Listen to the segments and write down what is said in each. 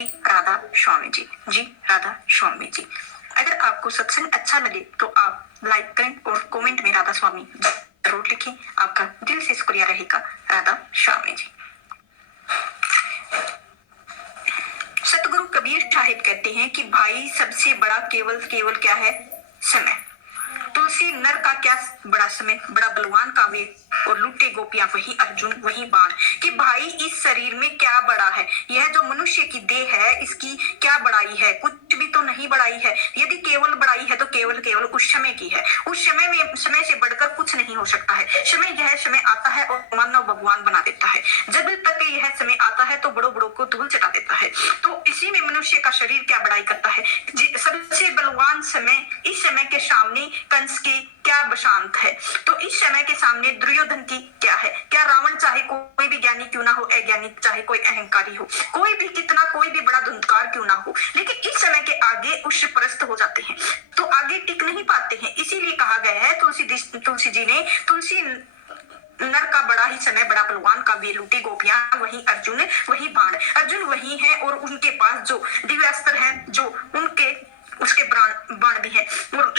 राधा स्वामी जी। जी राधा स्वामी जी। अगर आपको सत्संग अच्छा लगे तो आप लाइक करें और कमेंट में राधा स्वामी जरूर लिखें। आपका दिल से शुक्रिया रहेगा राधा स्वामी जी। सतगुरु कबीर साहिब कहते हैं कि भाई सबसे बड़ा केवल क्या है? समय। तुलसी नर का क्या बड़ा समय, बड़ा बलवान का वे, और लूटे गोपियां वही अर्जुन वही बाण। कि भाई इस शरीर में क्या बड़ा है? यह जो मनुष्य की देह है इसकी क्या बड़ाई है? कुछ भी तो नहीं बड़ाई है। यदि केवल बड़ाई है तो केवल उस समय की है। उस समय में समय से बढ़कर कुछ नहीं हो सकता है। यह समय आता है और मानव भगवान बना देता है। जब तक यह समय आता है तो बड़ों को धूल चटा देता है। तो इसी में मनुष्य का शरीर क्या बड़ाई करता है? सबसे बलवान समय, इस समय के सामने कंस की क्या बशांत है? तो इस समय के सामने दुर्योधन की क्या है? क्या रावण चाहे कोई भी ज्ञानी क्यों ना हो, अज्ञानी चाहे कोई अहंकारी हो, कोई भी कितना कोई भी बड़ा धुंधकार क्यों ना हो, लेकिन इस समय के आगे उच्च परस्त हो जाते हैं, तो आगे टिक नहीं पाते हैं। इसीलिए कहा गया है तुलसी जी ने, तुलसी नर का बड़ा ही समय, बड़ा बलवान का वे, लूटी गोपियां वही अर्जुन वही बाण। अर्जुन वही है और उनके पास जो दिव्यास्त्र है, जो उनके उसके बाण भी है और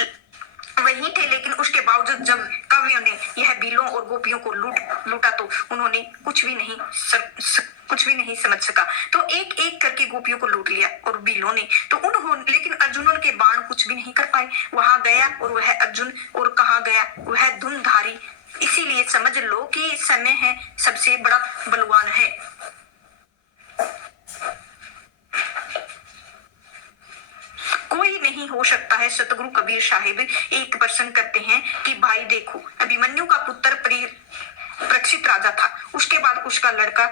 वही थे, लेकिन उसके बावजूद जब कवियों ने यह बिलों और गोपियों को लूटा तो उन्होंने कुछ भी नहीं समझ सका। तो एक एक करके गोपियों को लूट लिया और बिलों ने, तो उन्होंने, लेकिन अर्जुनों के बाण कुछ भी नहीं कर पाए। वहां गया और वह अर्जुन, और कहा गया वह धुनधारी। इसीलिए समझ लो कि समय है सबसे बड़ा बलवान है। कोई नहीं हो सकता है। सतगुरु कबीर साहिब एक प्रश्न करते हैं कि भाई देखो, अभिमन्यु का पुत्र परीक्षित राजा था, उसके बाद उसका लड़का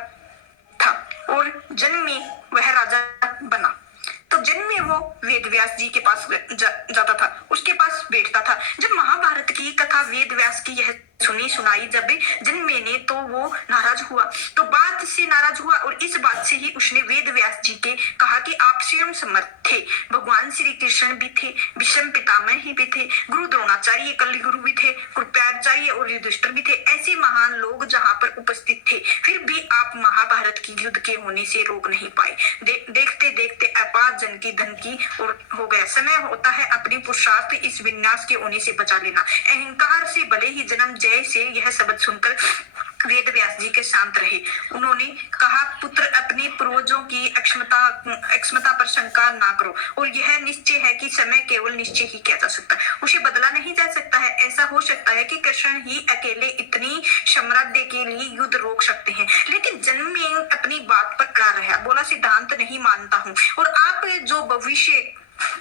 था और जन्म में वह राजा बना। तो जन्म में वो वेद व्यास जी के पास जाता था, उसके पास बैठता था। जब महाभारत की कथा वेद व्यास की यह सुनाई जब जन्मे ने, तो वो नाराज हुआ, तो बात से नाराज हुआ और इस बात से ही उसने वेद व्यास जी के कहा कि आप स्वयं समर्थ थे, भगवान श्री कृष्ण भी थे, भीष्म पितामह ही भी थे, गुरु द्रोणाचार्य कलि गुरु भी थे, कृपाचार्य और युधिष्ठिर भी थे। ऐसे महान लोग जहाँ पर उपस्थित थे, फिर भी आप महाभारत की युद्ध के होने से रोक नहीं पाए। देखते देखते अपार जन की धन की और हो गया। समय होता है अपनी पुरुषार्थ इस विन्यास के होने से बचा लेना। अहंकार से भले ही जन्म जय से यह शब्द सुनकर वेद व्यास जी के शांत रहे। उन्होंने कहा, पुत्र अपने पूर्वजों की अक्षमता पर शंका ना करो, और यह निश्चय है कि समय केवल निश्चय ही किया जा सकता है, उसे बदला नहीं जा सकता है। ऐसा हो सकता है कि कृष्ण ही अकेले इतनी साम्राज्य के लिए युद्ध रोक सकते हैं, लेकिन जन्म में अपनी बात पर अड़ा रहा, बोला सिद्धांत नहीं मानता हूँ। और आप जो भविष्य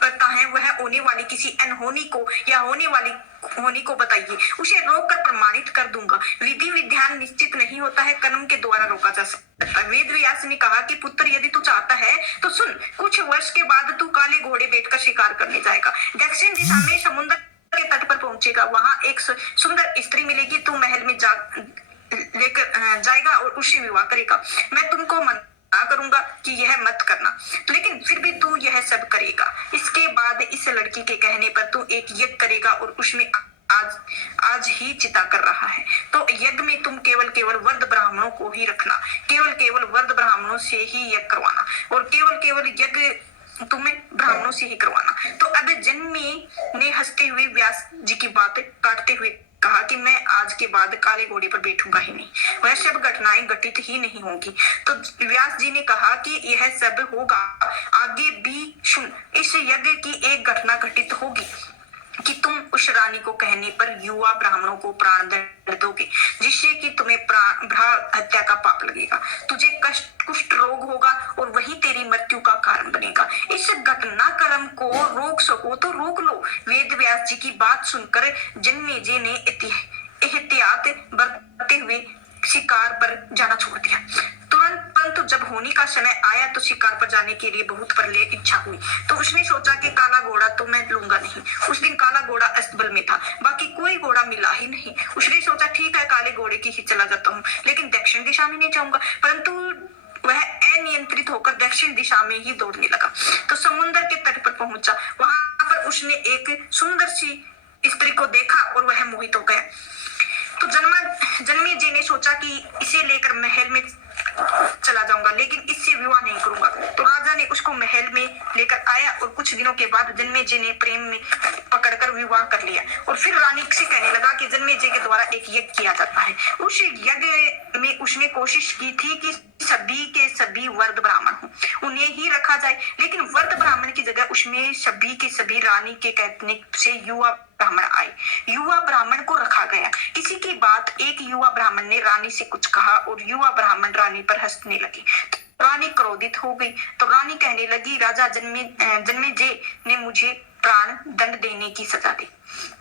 करता है वह होने वाली किसी अनहोनी को या होने वाली होनी को बताइए, उसे रोक कर प्रमाणित कर दूंगा। विधि विधान निश्चित नहीं होता है, कर्म के द्वारा रोका जा सकता है। वेद व्यास ने कहा कि पुत्र यदि तू चाहता है तो सुन, कुछ वर्ष के बाद तू काले घोड़े बैठकर शिकार करने जाएगा, दक्षिण दिशा में समुद्र के तट पर पहुंचेगा, वहां एक सुंदर स्त्री मिलेगी, तू महल में लेकर जाएगा और उससे विवाह करेगा। मैं तुमको करूंगा कि यह मत करना, लेकिन फिर भी तू यह सब करेगा। इसके बाद इस लड़की के कहने पर तू एक यज्ञ करेगा और उसमें आज ही चिता कर रहा है, तो यज्ञ में तुम केवल वर्द ब्राह्मणों को ही रखना, केवल वर्द ब्राह्मणों से ही यज्ञ करवाना, और केवल यज्ञ तुम्हें ब्राह्मणों से ही करवाना। तो अब जन्मी ने हंसते हुए व्यास जी की बात काटते हुए कहा कि मैं आज के बाद काले घोड़े पर बैठूंगा ही नहीं, वह सब घटनाएं घटित ही नहीं होंगी। तो व्यास जी ने कहा कि यह सब होगा, आगे भी सुन, इस यज्ञ की एक घटना घटित होगी कि तुम उस रानी को कहने पर युवा ब्राह्मणों को प्राण दंड दोगे, जिससे कि तुम्हें भ्रा हत्या का पाप लगेगा, तुझे कुष्ठ रोग होगा और वही तेरी मृत्यु का कारण बनेगा। इस घटनाक्रम को रोक सको तो रोक लो। वेद व्यास जी की बात सुनकर जन्मेजय ने एहतियात बरतते हुए शिकार पर जाना छोड़ दिया तुरंत। परंतु जब होनी का समय आया तो शिकार पर जाने के लिए बहुत प्रबल इच्छा हुई, तो उसने सोचा कि काला घोड़ा तो मैं लूंगा नहीं। उस दिन काला घोड़ा अस्तबल में था, बाकी कोई घोड़ा मिला ही नहीं। उसने सोचा ठीक है, काले घोड़े की ही चला जाता हूँ, लेकिन दक्षिण दिशा में नहीं जाऊंगा। परंतु वह अनियंत्रित होकर दक्षिण दिशा में ही दौड़ने लगा, तो समुद्र के तट पर पहुंचा। वहां पर उसने एक सुंदर सी स्त्री को देखा और वह मोहित हो गया। तो जन्मी जी ने सोचा कि इसे लेकर महल में चला जाऊंगा, लेकिन इससे विवाह नहीं करूंगा। तो राजा ने उसको महल में लेकर आया और कुछ दिनों के बाद जन्मेजय ने प्रेम में पकड़कर विवाह कर लिया। और फिर रानी से कहने लगा कि जन्मेजय के द्वारा एक यज्ञ किया जाता है। उस यज्ञ में उसने कोशिश की थी कि सभी के सभी वर्द ब्राह्मण हो, उन्हें ही रखा जाए, लेकिन वर्द ब्राह्मण की जगह उसमें सभी के सभी रानी के कहने से युवा ब्राह्मण आए। युवा ब्राह्मण को रखा गया। इसी की बात एक युवा ब्राह्मण ने रानी से कुछ कहा और युवा ब्राह्मण रानी पर हंसने लगे। रानी क्रोधित हो गई। तो रानी कहने लगी, राजा जन्मेजय ने मुझे प्राण दंड देने की सजा दी।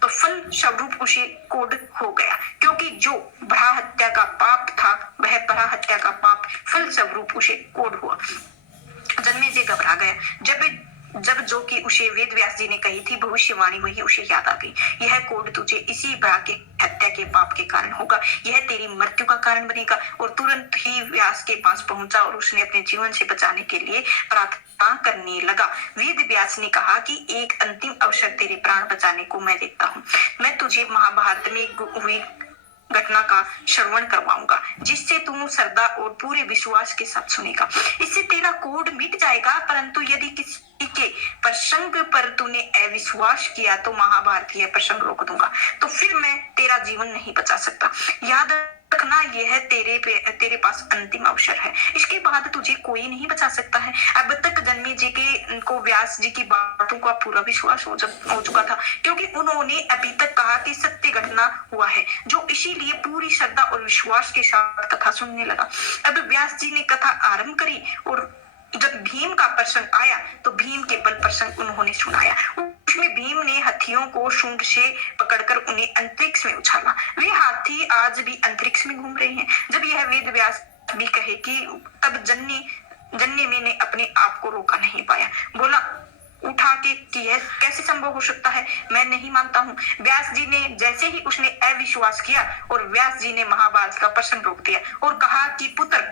तो फल स्वरूप उसे कोड हो गया, क्योंकि जो भ्रा हत्या का पाप था वह भ्रा हत्या का पाप फल स्वरूप उसे कोड हुआ। जन्मेजय घबरा गया। जब जो कि उसे वेद व्यास जी ने कही थी भविष्यवाणी वही उसे याद आ गई। यह कोड तुझे इसी भ्रा के हत्या के पाप के कारण होगा, यह तेरी मृत्यु का कारण बनेगा। और तुरंत ही व्यास के पास पहुंचा और उसने अपने जीवन से बचाने के लिए प्रार्थना करने लगा। वेद व्यास ने कहा कि एक अंतिम अवसर तेरे प्राण बचाने को मैं देता हूँ। मैं तुझे महाभारत में हुई घटना का श्रवण करवाऊंगा, जिससे तुम श्रद्धा और पूरे विश्वास के साथ सुनेगा। इससे तेरा कोड मिट जाएगा, परंतु यदि किसी के प्रसंग पर तूने अविश्वास किया तो महाभारत यह प्रसंग रोक दूंगा, तो फिर मैं तेरा जीवन नहीं बचा सकता। याद रखना, यह तेरे पास अंतिम अवसर है। इसके बाद तुझे कोई नहीं बचा सकता है। अब तक जन्मेजय को व्यास जी की बातों का पूरा विश्वास हो चुका था, क्योंकि उन्होंने अभी तक कहा कि सत्य घटना हुआ है, जो इसीलिए पूरी श्रद्धा और विश्वास के साथ कथा सुनने लगा। अब व्यास जी ने कथा आरंभ करी और जब भीम का प्रसंग आया तो भीम के बल प्रसंग उन्होंने सुनाया। उसमें भीम ने हाथियों को सूंड से पकड़कर उन्हें अंतरिक्ष में उछाला। वे हाथी आज भी अंतरिक्ष में घूम रहे हैं। जब यह वेद व्यास भी कहे कि तब जन्ने मैंने अपने आप को रोका नहीं पाया, बोला उठा के कि यह कैसे संभव हो सकता है, मैं नहीं मानता हूँ। व्यास जी ने जैसे ही उसने अविश्वास किया और व्यास जी ने महाभारत का प्रसंग रोक दिया और कहा कि पुत्र,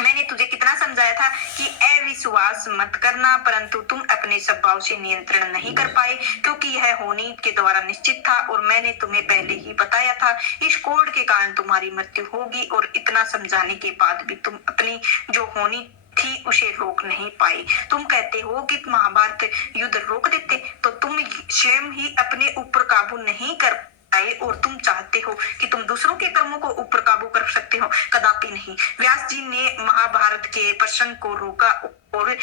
मैंने तुझे कितना समझाया था कि अविश्वास मत करना, परंतु तुम अपने स्वभाव से नियंत्रण नहीं कर पाए, क्योंकि यह होनी के द्वारा निश्चित था और मैंने तुम्हें पहले ही बताया था इस कोड के कारण तुम्हारी मृत्यु होगी। और इतना समझाने के बाद भी तुम अपनी जो होनी थी उसे रोक नहीं पाए। तुम कहते हो कि महाभारत युद्ध रोक देते, तो तुम स्वयं ही अपने ऊपर काबू नहीं कर आए और तुम चाहते हो कि तुम दूसरों के कर्मों को ऊपर काबू कर सकते हो, कदापि नहीं। व्यास जी ने महाभारत के प्रसंग को रोका और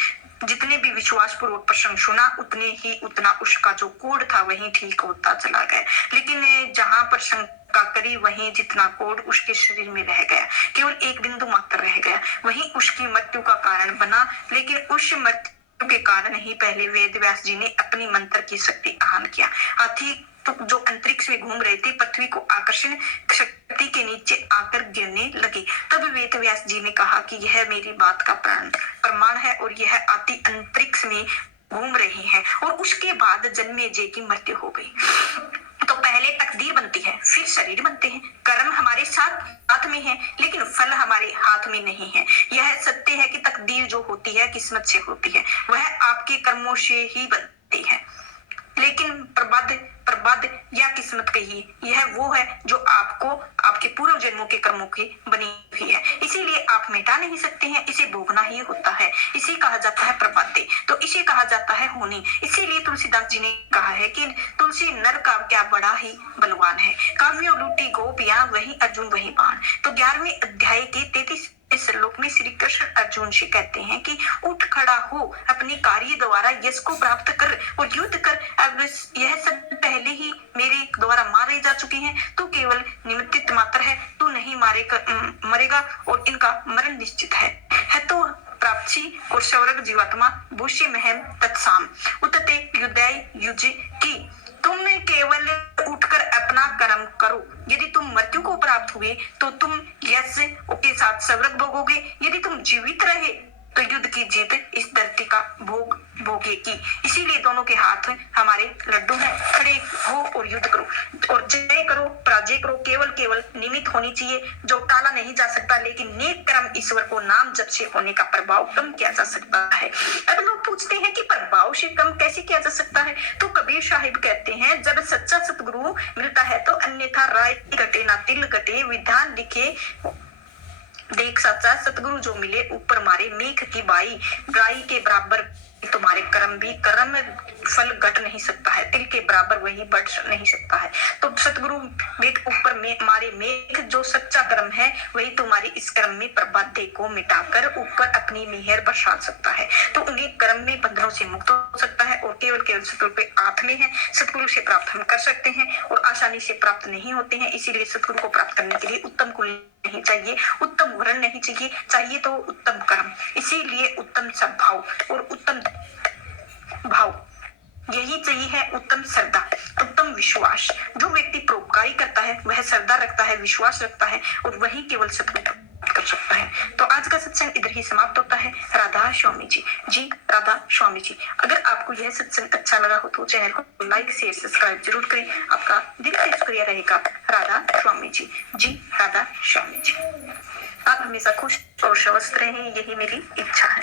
जितने भी विश्वास पूर्वक प्रसंग सुना उतना उसका जो कोड था वही ठीक होता चला गया। लेकिन जहाँ प्रसंग का करी वहीं जितना कोड उसके शरीर में रह गया, केवल एक बिंदु मात्र रह गया, वही उसकी मृत्यु का कारण बना। लेकिन उस मृत्यु के कारण ही पहले वेद व्यास जी ने अपनी मंत्र की शक्ति आह्वान किया। हाथी तो जो अंतरिक्ष में घूम रहे थे पृथ्वी को आकर्षण शक्ति के नीचे आकर गिरने लगे। तब वेद व्यास जी ने कहा कि यह मेरी बात का प्रमाण है और यह आती अंतरिक्ष में घूम रहे हैं। और उसके बाद जन्मेजय की मृत्यु हो गई। तो पहले तकदीर बनती है, फिर शरीर बनते हैं। कर्म हमारे हाथ में है, लेकिन फल हमारे हाथ में नहीं है। यह सत्य है कि तकदीर जो होती है किस्मत से होती है, वह आपके कर्मों से ही बनती है। लेकिन प्रबंध या किस्मत कहिए, यह वो है जो आपको आपके पूर्व जन्मों के कर्मों की बनी हुई है। इसीलिए आप मिटा नहीं सकते हैं, इसे भोगना ही होता है। इसे कहा जाता है प्रबंध, तो इसे कहा जाता है होनी। इसीलिए तुलसीदास जी ने कहा है कि तुलसी नर का क्या बड़ा ही बलवान है, काव्यों लूटी गोपियां वही अर्जुन वही बाण। तो 11वें अध्याय के 33 श्लोक में श्री कृष्ण अर्जुन से कहते हैं कि उठ खड़ा हो, अपने कार्य द्वारा यश को प्राप्त कर और युद्ध कर। अब यह सब पहले ही मेरे द्वारा मारे जा चुके हैं, तू केवल निमित्त मात्र है, तू नहीं मरेगा और इनका मरण निश्चित है तो प्राप्ति और स्वर्ग जीवात्मा भूष्य महम तत्साम उतते युद्धय युज की। तुम केवल उठकर अपना कर्म करो। यदि तुम मृत्यु को प्राप्त हुए तो तुम यश के साथ स्वर्ग भोगोगे। यदि तुम जीवित रहे तो युद्ध की जीत इस धरती का भोग भोगेगी। इसीलिए दोनों के हाथ हमारे लड्डू हैं। खड़े हो और युद्ध करो और जय करो, पराजय करो। केवल निमित्त होनी चाहिए जो टाला नहीं जा सकता, लेकिन नेक कर्म ईश्वर को नाम जप से होने का प्रभाव कम किया जा सकता है। अब लोग पूछते हैं कि प्रभाव से कम कैसे किया जा सकता है, तो कबीर साहिब कहते हैं, जब सच्चा सतगुरु मिलता है तो अन्यथा राय घटे ना तिल घटे, विधान लिखे देख सच्चा सतगुरु जो मिले ऊपर मारे मेघ की बाई, गाई के बराबर तुम्हारे कर्म भी, कर्म फल घट नहीं सकता है, तिल के बराबर वही बढ़ नहीं सकता है। तो सतगुरु बेट ऊपर में मारे मेघ, जो सच्चा कर्म है वही तुम्हारे इस कर्म में प्रबाध्य को मिटाकर ऊपर अपनी मेहर बरसा सकता है। तो उन्हें कर्म में बंधनों से मुक्त हो सकता है और केवल सतगुरु पे आंख में है। सतगुरु से प्राप्त हम कर सकते हैं और आसानी से प्राप्त नहीं होते हैं। इसीलिए सतगुरु को प्राप्त करने के लिए उत्तम कुल नहीं चाहिए, उत्तम वर्ण नहीं चाहिए, चाहिए तो उत्तम कर्म। इसीलिए उत्तम सद्भाव और उत्तम भाव यही चाहिए है। उत्तम श्रद्धा, उत्तम विश्वास। जो व्यक्ति परोपकारी करता है वह श्रद्धा रखता है, विश्वास रखता है और वही केवल सतगुरु प्राप्त कर सकता है। तो आज का सत्संग इधर ही समाप्त होता है। राधा स्वामी जी राधा स्वामी जी। अगर आपको यह सत्संग अच्छा लगा हो तो चैनल को लाइक शेयर सब्सक्राइब जरूर करें। आपका दिल से शुक्रिया रहेगा। राधा स्वामी जी राधा स्वामी जी। आप हमेशा खुश और स्वस्थ रहें, यही मेरी इच्छा है।